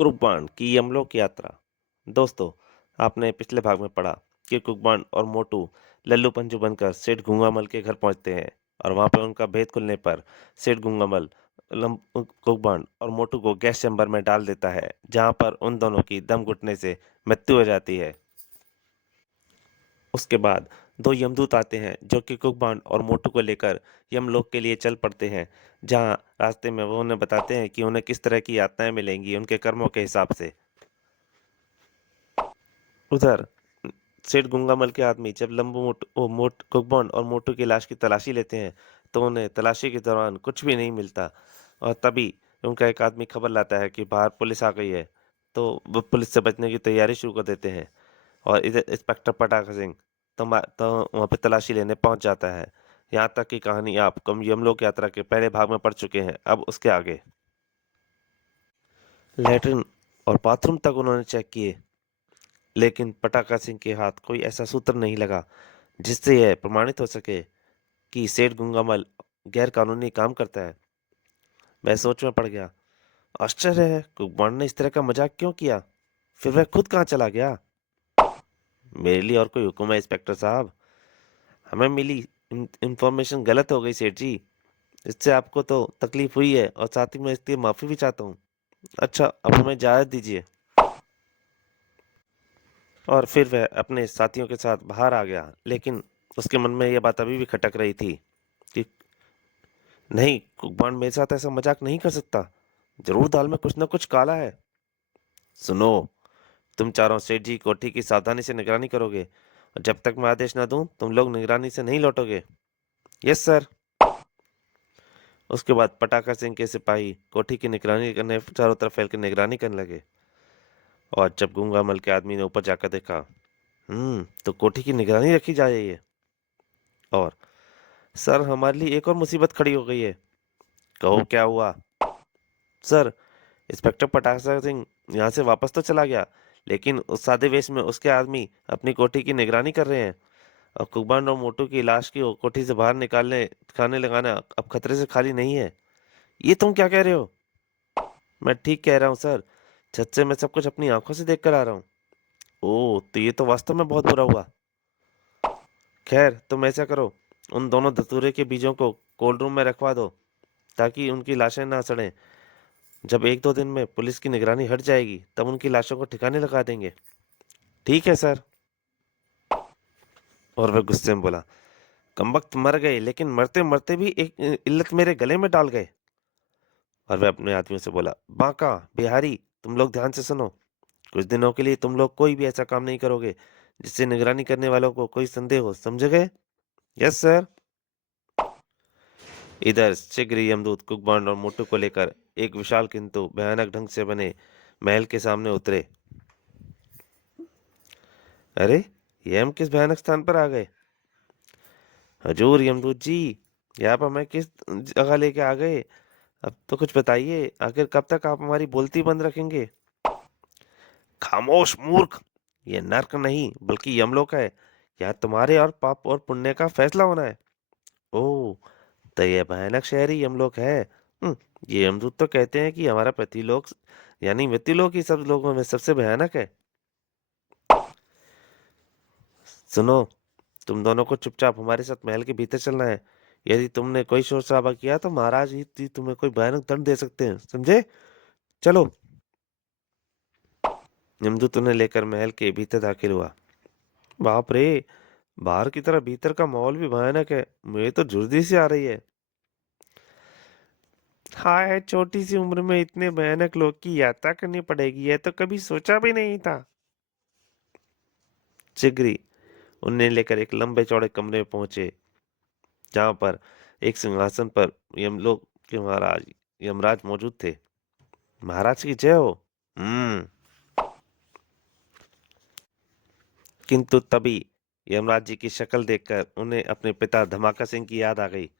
कुर्बान की यमलोक यात्रा। दोस्तों, आपने पिछले भाग में पढ़ा कि कुर्बान और मोटू लल्लू पंजू बनकर सेठ गूंगामल के घर पहुंचते हैं और वहां पर उनका भेद खुलने पर सेठ गूंगामल कुर्बान और मोटू को गैस चैम्बर में डाल देता है, जहां पर उन दोनों की दम घुटने से मृत्यु हो जाती है। उसके बाद दो यमदूत आते हैं जो कि कुर्बान और मोटू को लेकर यमलोक के लिए चल पड़ते हैं, जहां रास्ते में वो उन्हें बताते हैं कि उन्हें किस तरह की यातनाएं मिलेंगी उनके कर्मों के हिसाब से। उधर सेठ गंगामल के आदमी जब लंबू कुकबॉन और मोटू की लाश की तलाशी लेते हैं, तो उन्हें तलाशी के दौरान कुछ भी नहीं मिलता। और तभी उनका एक आदमी खबर लाता है कि बाहर पुलिस आ गई है। तो वो पुलिस से बचने की तैयारी शुरू कर देते हैं। और इधर इंस्पेक्टर पटाखा सिंह तो वहाँ पे तलाशी लेने पहुंच जाता है। यहाँ तक की कहानी आप कम यमलोक यात्रा के पहले भाग में पढ़ चुके हैं। अब उसके आगे लैट्रिन और बाथरूम तक उन्होंने चेक किए, लेकिन पटाखा सिंह के हाथ कोई ऐसा सूत्र नहीं लगा जिससे यह प्रमाणित हो सके कि सेठ गंगामल गैर कानूनी काम करता है। वह सोच में पड़ गया। आश्चर्य है, कुकबान ने इस तरह का मजाक क्यों किया? फिर वह खुद कहाँ चला गया? मेरे लिए और कोई हुक्म है इंस्पेक्टर साहब? हमें मिली इंफॉर्मेशन गलत हो गई सेठ जी। इससे आपको तो तकलीफ हुई है और साथ ही मैं इसकी माफी भी चाहता हूँ। अच्छा, अब हमें इजाजत दीजिए। और फिर वह अपने साथियों के साथ बाहर आ गया, लेकिन उसके मन में यह बात अभी भी खटक रही थी कि नहीं, कुकबान मेरे साथ ऐसा मजाक नहीं कर सकता। जरूर दाल में कुछ न कुछ काला है। सुनो, तुम चारों सेठ जी कोठी की सावधानी से निगरानी करोगे और जब तक मैं आदेश ना दूं तुम लोग निगरानी से नहीं लौटोगे। Yes sir. उसके बाद पटाखा सिंह के सिपाही कोठी की निगरानी करने चारों तरफ फैल कर निगरानी करने लगे। और जब गूंगा मल के आदमी ने ऊपर जाकर देखा, तो कोठी की निगरानी रखी जा रही है। और सर, हमारे लिए एक और मुसीबत खड़ी हो गई है। कहो क्या हुआ? सर, इंस्पेक्टर पटाखा सिंह यहाँ से वापस तो चला गया, लेकिन उस सादे वेश में उसके आदमी अपनी कोठी की निगरानी कर रहे हैं। और कुकबान और मोटू की लाश की कोठी से बाहर निकालने खाने लगाना अब खतरे से खाली नहीं है। ये तुम क्या कह रहे हो? मैं ठीक कह रहा हूँ सर। छत से मैं सब कुछ अपनी आंखों से देख कर आ रहा हूँ। ओह, तो ये तो वास्तव में बहुत बुरा हुआ। खैर, तुम ऐसा करो, उन दोनों धतूरे के बीजों को कोल्ड रूम में रखवा दो ताकि उनकी लाशें ना सड़ें। जब एक दो दिन में पुलिस की निगरानी हट जाएगी तब उनकी लाशों को ठिकाने लगा देंगे। ठीक है सर। और वह गुस्से में बोला, कमबख्त मर गए, लेकिन मरते मरते भी एक इल्लत मेरे गले में डाल गए। और वह अपने आदमियों से बोला, बांका, बिहारी, तुम लोग ध्यान से सुनो। कुछ दिनों के लिए तुम लोग कोई भी ऐसा काम नहीं करोगे जिससे निगरानी करने वालों को कोई संदेह हो, समझे गए? Yes sir. इधर शीघ्र ही यमदूत कुकबांड और मोटू को लेकर एक विशाल किंतु भयानक ढंग से बने महल के सामने उतरे। अरे, ये हम किस भयानक स्थान पर आ गए? हजूर यमदूत जी, यहाँ पर हमें किस जगह लेके आ गए? अब तो कुछ बताइए, आखिर कब तक आप हमारी बोलती बंद रखेंगे? खामोश मूर्ख! ये नर्क नहीं बल्कि यमलोक है। यहाँ तुम्हारे और पाप और पुण्य का फैसला होना है। ओह, तो ये भयानक शहर ही यमलोक है। ये यमदूत तो कहते हैं कि हमारा पृथ्वीलोक यानी मृत्युलोक ही सब लोगों में सबसे भयानक है। सुनो, तुम दोनों को चुपचाप हमारे साथ महल के भीतर चलना है। यदि तुमने कोई शोर शराबा किया तो महाराज ही तुम्हें कोई भयानक दंड दे सकते हैं, समझे? चलो। यमदूत उन्हें लेकर महल के भीतर दाखिल हुआ। बाप रे, बाहर की तरह भीतर का माहौल भी भयानक है। मुझे तो झुर्री सी आ रही है। हाय, छोटी सी उम्र में इतने भयानक लोग की यात्रा करनी पड़ेगी, यह तो कभी सोचा भी नहीं था। चिगरी उन्हें लेकर एक लंबे चौड़े कमरे में पहुंचे, जहां पर एक सिंहासन पर यमलोक के महाराज यमराज मौजूद थे। महाराज की जय हो। हम्म। किंतु तभी यमराज जी की शक्ल देखकर उन्हें अपने पिता धमाका सिंह की याद आ गई।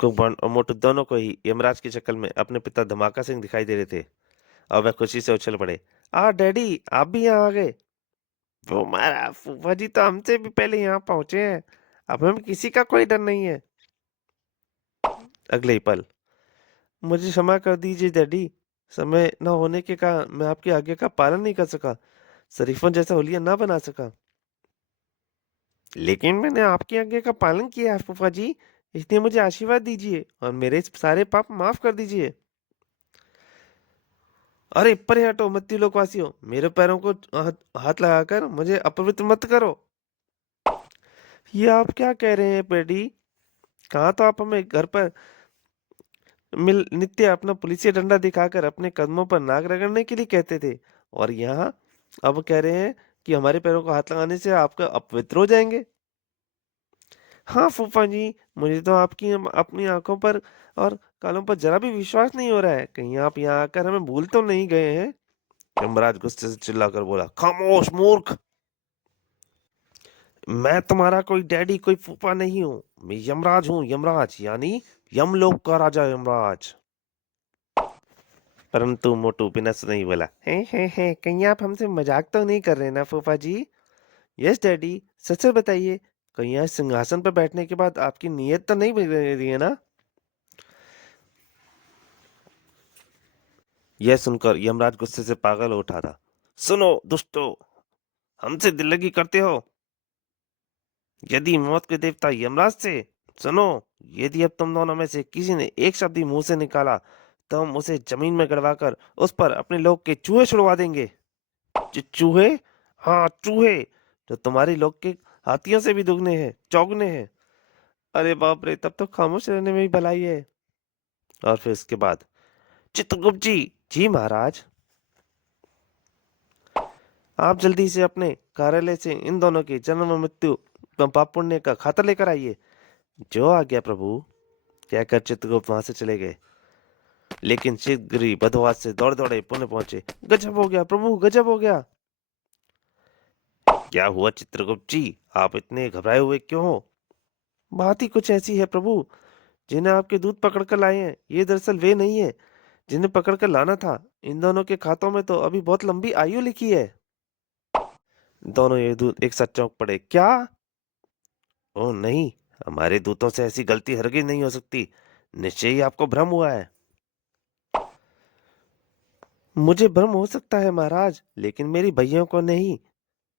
कुंभकर्ण और मोटू दोनों को ही यमराज की शक्ल में अपने पिता धमाका सिंह दिखाई दे रहे थे। और वह खुशी से उछल पड़े। डैडी, आप भी यहाँ आ गए। वो मारा फूफा जी तो हमसे भी पहले यहाँ पहुंचे हैं। अब हमें किसी का कोई डर नहीं है। अगले ही पल, मुझे क्षमा कर दीजिए डैडी। समय न होने के कारण मैं आपकी आज्ञा का पालन नहीं कर सका, शरीफों जैसा हुलिया ना बना सका। लेकिन मैंने आपकी आज्ञा का पालन किया है फूफा जी, इसलिए मुझे आशीर्वाद दीजिए और मेरे सारे पाप माफ कर दीजिए। अरे परे हटो मृत्यु लोकवासियों, मेरे पैरों को हाथ लगाकर मुझे अपवित्र मत करो। ये आप क्या कह रहे हैं पेडी? कहाँ तो आप हमें घर पर मिल नित्य अपना पुलिसिया डंडा दिखाकर अपने कदमों पर नाक रगड़ने के लिए कहते थे, और यहाँ अब कह रहे हैं कि हमारे पैरों को हाथ लगाने से आपका अपवित्र हो जाएंगे। हाँ फूफा जी, मुझे तो आपकी अपनी आंखों पर और कानों पर जरा भी विश्वास नहीं हो रहा है, कहीं आप यहाँ आकर हमें भूल तो नहीं गए हैं? यमराज गुस्से से चिल्लाकर बोला, खामोश मूर्ख, मैं तुम्हारा कोई डैडी कोई फूफा नहीं हूँ, मैं यमराज हूँ, यमराज यानी यमलोक का राजा यमराज। परंतु मोटू बिना सुने ही बोला, हे कहीं आप हमसे मजाक तो नहीं कर रहे ना फूफा जी? यस डैडी, सच सच बताइए, कहीं यहाँ सिंहासन पर बैठने के बाद आपकी नीयत तो नहीं बिगड़ रही है ना? यह सुनकर यमराज गुस्से से पागल हो उठा था। सुनो दुष्टो, हमसे दिल लगी करते हो? यदि मौत के देवता यमराज से, सुनो, यदि अब तुम दोनों में से किसी ने एक शब्द ही मुंह से निकाला तो हम उसे जमीन में गड़वाकर उस पर अपने लोग के चूहे छुड़वा देंगे। चूहे? हाँ चूहे, जो तुम्हारी लोग के हाथियों से भी दुगने हैं, चौगने हैं। अरे बाप रे, तब तो खामोश रहने में ही भलाई है। और फिर इसके बाद, चित्रगुप्त जी, जी महाराज, आप जल्दी से अपने कार्यालय से इन दोनों की जन्म और मृत्यु पाप पुण्य का खाता लेकर आइए। जो आ गया प्रभु, कहकर चित्रगुप्त वहां से चले गए। लेकिन शीघ्र ही बदहवास से दौड़ दौड़े पुणे पहुंचे। गजब हो गया प्रभु, गजब हो गया। क्या हुआ चित्रगुप्त जी, आप इतने घबराए हुए क्यों हो? बात ही कुछ ऐसी है प्रभु, जिन्हें आपके दूत पकड़ कर लाए हैं ये दरअसल वे नहीं है जिन्हें पकड़ कर लाना था। इन दोनों के खातों में तो अभी बहुत लंबी आयु लिखी है। दोनों ये दूत एक साथ चौंक पड़े। क्या? ओ नहीं, हमारे दूतों से ऐसी गलती हरगिज नहीं हो सकती, निश्चय ही आपको भ्रम हुआ है। मुझे भ्रम हो सकता है महाराज, लेकिन मेरी भैयों को नहीं।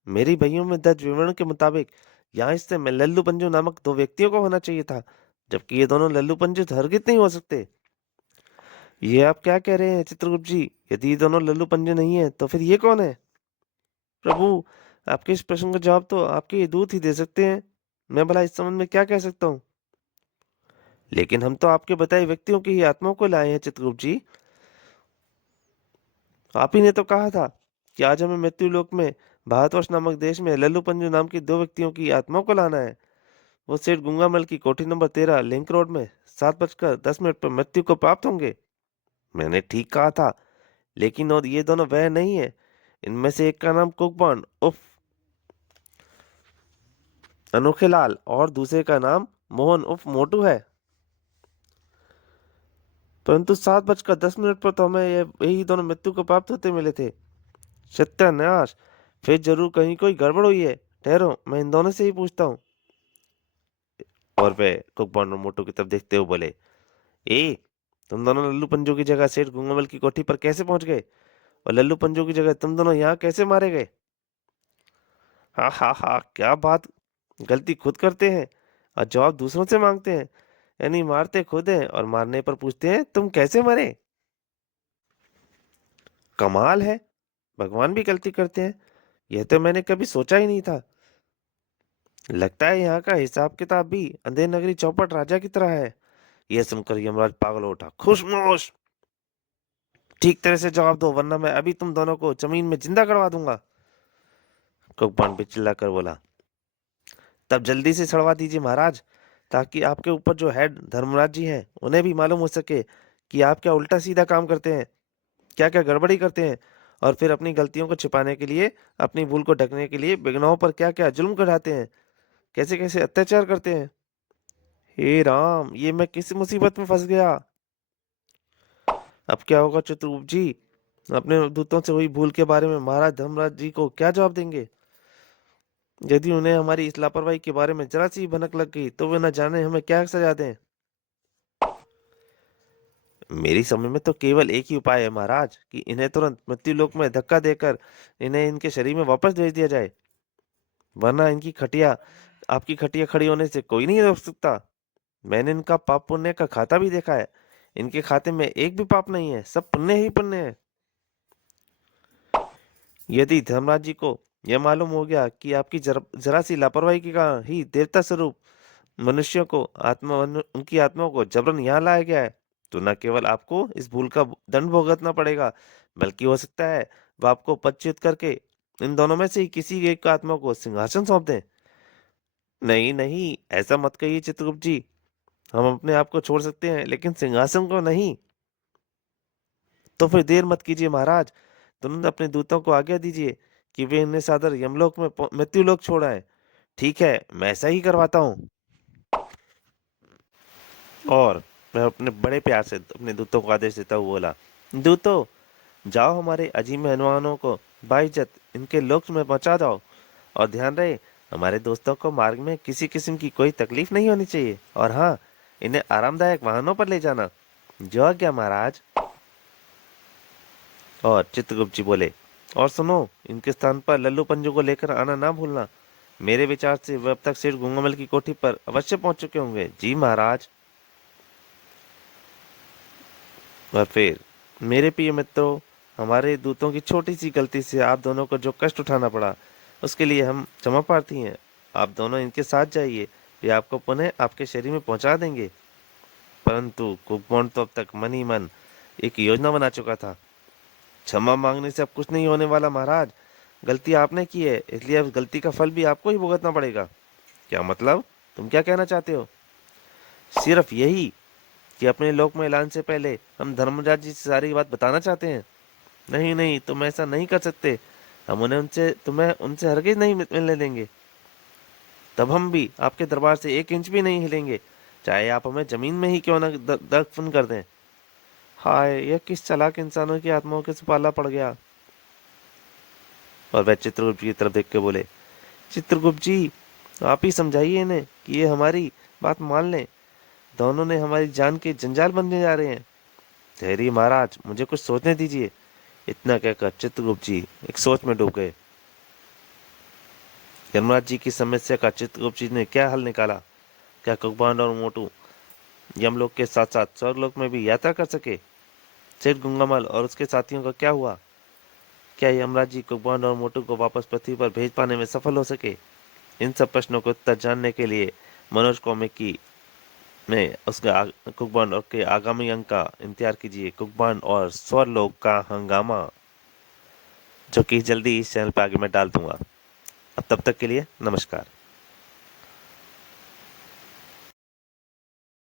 मेरी भैयों में दर्ज विवरण के मुताबिक यहाँ इससे मैं लल्लू पंजू नामक दो व्यक्तियों को होना चाहिए था, जबकि ये दोनों लल्लू पंजू हरगिज नहीं हो सकते। ये आप क्या कह रहे हैं चित्रगुप्त जी? यदि ये दोनों लल्लू पंजू नहीं है तो फिर ये कौन है? प्रभु, आपके इस प्रश्न का जवाब तो आपके ये दूत ही दे सकते हैं। मैं भला इस संबंध में क्या कह सकता हूँ? लेकिन हम तो आपके बताए व्यक्तियों की ही आत्माओं को लाए हैं चित्रगुप्त जी। आप ही ने तो कहा था कि आज हमें मृत्यु लोक में भारतवर्ष नामक देश में लल्लू पंजू नाम की दो व्यक्तियों की आत्माओं को लाना है। वो सेठ गुंगामल की कोठी नंबर 13 लिंक रोड में 7:10 पर मृत्यु को प्राप्त होंगे। मैंने ठीक कहा था, लेकिन और ये दोनों वह नहीं है। इनमें से एक का नाम कुकबान उफ अनोखे लाल और दूसरे का नाम मोहन उफ मोटू है। परंतु 7:10 पर तो हमें यही दोनों मृत्यु को प्राप्त होते मिले थे। सत्यानाश, फिर जरूर कहीं कोई गड़बड़ हुई है। ठहरो, मैं इन दोनों से ही पूछता हूँ। और वे कुकबान और मोटू की तरफ देखते हुए बोले, ए, तुम दोनों लल्लू पंजू की जगह सेठ गुंगामल की कोठी पर कैसे पहुंच गए, और लल्लू पंजू की जगह तुम दोनों यहाँ कैसे मारे गए? हा हा हा, क्या बात, गलती खुद करते हैं और जवाब दूसरों से मांगते हैं, यानी मारते खुद हैं और मारने पर पूछते हैं तुम कैसे मरे। कमाल है, भगवान भी गलती करते हैं, यह तो मैंने कभी सोचा ही नहीं था। लगता है यहाँ का हिसाब किताब भी अंधेर नगरी चौपट राजा की तरह है। यह सुनकर यमराज पागल हो उठा। खुशमोश, ठीक तरह से जवाब दो, वरना मैं अभी तुम दोनों को जमीन में जिंदा करवा दूंगा। कुकबान भी चिल्लाकर बोला, तब जल्दी से छड़वा दीजिए महाराज, ताकि आपके ऊपर जो हेड धर्मराज जी हैं उन्हें भी मालूम हो सके कि आप क्या उल्टा सीधा काम करते हैं, क्या क्या गड़बड़ी करते हैं, और फिर अपनी गलतियों को छिपाने के लिए, अपनी भूल को ढकने के लिए बेगुनाहों पर क्या क्या जुल्म कराते हैं, कैसे कैसे अत्याचार करते हैं। हे राम, ये मैं किस मुसीबत में फंस गया। अब क्या होगा चित्रगुप्त जी? अपने दूतों से हुई भूल के बारे में महाराज धर्मराज जी को क्या जवाब देंगे? यदि उन्हें हमारी इस लापरवाही के बारे में जरा सी भनक लग गई तो वे न जाने हमें क्या सजा दें। मेरी समझ में तो केवल एक ही उपाय है महाराज, कि इन्हें तुरंत मृत्युलोक में धक्का देकर इन्हें इनके शरीर में वापस भेज दिया जाए, वरना इनकी खटिया आपकी खटिया खड़ी होने से कोई नहीं रोक सकता। मैंने इनका पाप पुण्य का खाता भी देखा है। इनके खाते में एक भी पाप नहीं है, सब पुण्य ही पुण्य है। यदि धर्मराज जी को यह मालूम हो गया कि आपकी जरा सी लापरवाही के कारण ही देवता स्वरूप मनुष्यों को उनकी आत्माओं को जबरन यहाँ लाया गया है, तो न केवल आपको इस भूल का दंड भुगतना पड़ेगा, बल्कि हो सकता है वह आपको पदच्युत करके इन दोनों में से ही किसी एक आत्मा को सिंहासन सौंप दें। नहीं नहीं, ऐसा मत कहिए चित्रगुप्त जी। हम अपने आप को छोड़ सकते हैं, लेकिन सिंहासन को नहीं। तो फिर देर मत कीजिए महाराज, तुरंत अपने दूतों को आज्ञा दीजिए कि वे इन्हें सादर यमलोक में मृत्युलोक छोड़ आए। ठीक है, मैं ऐसा ही करवाता हूँ। और मैं अपने बड़े प्यार से अपने दूतों को आदेश देता हुआ बोला, दूतों, जाओ हमारे अजीम मेहमानों को बाइज्जत इनके लोक में पहुंचा जाओ, और ध्यान रहे हमारे दोस्तों को मार्ग में किसी किस्म की कोई तकलीफ नहीं होनी चाहिए, और हाँ, इन्हें आरामदायक वाहनों पर ले जाना। जो आज्ञा महाराज। और चित्रगुप्त जी बोले, और सुनो, इनके स्थान पर लल्लू पंजू को लेकर आना ना भूलना। मेरे विचार से वे अब तक सेठ गंगामल की कोठी पर अवश्य पहुंच चुके होंगे। जी महाराज। और फिर, मेरे प्रिय मित्रों, हमारे दूतों की छोटी सी गलती से आप दोनों को जो कष्ट उठाना पड़ा, उसके लिए हम क्षमा प्रार्थी हैं। आप दोनों इनके साथ जाइए, वे आपको पुनः आपके शरीर में पहुंचा देंगे। परंतु कुकबॉन्ड तो अब तक मन ही मन एक योजना बना चुका था। क्षमा मांगने से अब कुछ नहीं होने वाला महाराज। गलती आपने की है, इसलिए अब गलती का फल भी आपको ही भुगतना पड़ेगा। क्या मतलब? तुम क्या कहना चाहते हो? सिर्फ यही कि अपने लोक में ऐलान से पहले हम धर्मराज जी से सारी बात बताना चाहते हैं। नहीं नहीं, तुम ऐसा नहीं कर सकते। हम तुम्हें उनसे हरगिज नहीं मिलने देंगे। तब हम भी आपके दरबार से 1 इंच भी नहीं हिलेंगे, चाहे आप हमें जमीन में ही क्यों न दफन कर दें। हाय, यह किस चालाक इंसानों की आत्माओं के पाला पड़ गया। और वह चित्रगुप्त जी की तरफ देख के बोले, चित्रगुप्त जी, आप ही समझाइए इन्हें कि ये हमारी बात मान लें। दोनों ने हमारी जान के जंजाल बनने जा रहे हैं। धैर्य महाराज, मुझे कुछ सोचने दीजिए। इतना कहकर चित्रगुप्त जी एक सोच में डूब गए। यमराज जी की समस्या का चित्रगुप्त जी ने क्या हल निकाला? क्या कुकबान और मोटू यमलोक के साथ साथ स्वर्गलोक में भी यात्रा कर सके? सेठ गुंगामल और उसके साथियों का क्या हुआ? क्या यमराज जी कुकबान और मोटू को वापस पृथ्वी पर भेज पाने में सफल हो सके? इन सब प्रश्नों को उत्तर जानने के लिए मनोज कॉमिक की में कुकबान और के आगामी अंक का इंतजार कीजिए, कुकबान और स्वरलोक का हंगामा, जो कि जल्दी इस चैनल पर आगे मैं डाल दूंगा। अब तब तक के लिए नमस्कार।